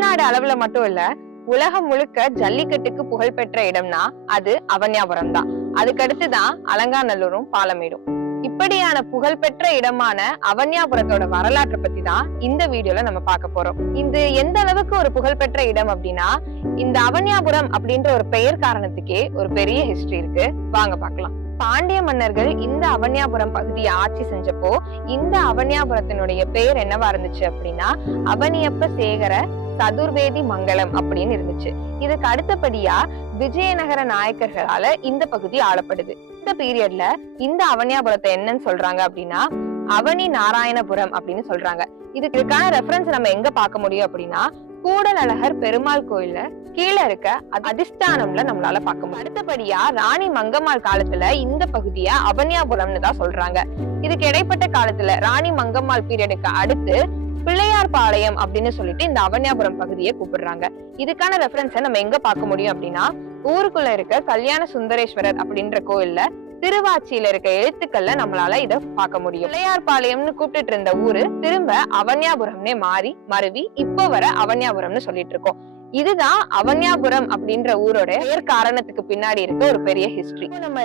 தமிழ்நாடு அளவுல மட்டும் இல்ல உலகம் முழுக்க ஜல்லிக்கட்டுக்கு புகழ்பெற்ற இடம்னா அது அவன்யாபுரம் தான். அதுக்கடுத்துதான் அலங்காநல்லூரும் பாலமேடும். இப்படியான புகழ்பெற்ற இடமான அவன்யாபுரத்தோட வரலாற்றை பத்தி தான் இந்த வீடியோல நம்ம பார்க்க போறோம். இது எந்த அளவுக்கு ஒரு புகழ்பெற்ற இடம் அப்படின்னா இந்த அவன்யாபுரம் அப்படின்ற ஒரு பெயர் காரணத்துக்கே ஒரு பெரிய ஹிஸ்டரி இருக்கு. வாங்க பார்க்கலாம். பாண்டிய மன்னர்கள் இந்த அவன்யாபுரம் பகுதியை ஆட்சி செஞ்சப்போ இந்த அவன்யாபுரத்தினுடைய பெயர் என்னவா இருந்துச்சு அப்படின்னா அவனியப்ப சேகர சதுர்வேதி மங்கலம் அப்படின்னு இருந்துச்சு. இதுக்கு அடுத்தபடியா விஜயநகர நாயக்கர்களால இந்த பகுதி ஆளப்படுது. இந்த பீரியட்ல இந்த அவனியாபுரத்தை என்னன்னு சொல்றாங்க அப்படின்னா அவனி நாராயணபுரம் அப்படின்னு சொல்றாங்க. இதுக்கு இதுக்கான ரெஃபரன்ஸ் நம்ம எங்க பார்க்க முடியும் அப்படின்னா கூடலழகர் பெருமாள் கோயில்ல கீழே இருக்க அதிஷ்டானம்ல நம்மளால பார்க்க முடியும். அடுத்தபடியா ராணி மங்கம்மாள் காலத்துல இந்த பகுதிய அவனியாபுரம்னு தான் சொல்றாங்க. இதுக்கு இடைப்பட்ட காலத்துல ராணி மங்கம்மாள் பீரியடுக்கு அடுத்து பிள்ளையார் பாளையம் அப்படின்னு சொல்லிட்டு இந்த அவனியாபுரம் பகுதியை கூப்பிடுறாங்க. இதுக்கான ரெஃபரன்ஸை நம்ம எங்க பார்க்க முடியும் அப்படின்னா ஊருக்குள்ள இருக்க கல்யாண சுந்தரேஸ்வரர் அப்படின்ற கோயில்ல திருவாச்சியில இருக்க எழுத்துக்கள்ல நம்மளால இத பார்க்க முடியும். பிள்ளையார் பாளையம்னு கூப்பிட்டு இருந்த ஊரு திரும்ப அவன்யாபுரம்னே மாறி மருவி இப்போ வர அவன்யாபுரம்னு சொல்லிட்டு இருக்கோம். இதுதான் அவன்யாபுரம் அப்படின்ற ஊரோட பேர் காரணத்துக்கு பின்னாடி இருக்க ஒரு பெரிய ஹிஸ்டரி நம்ம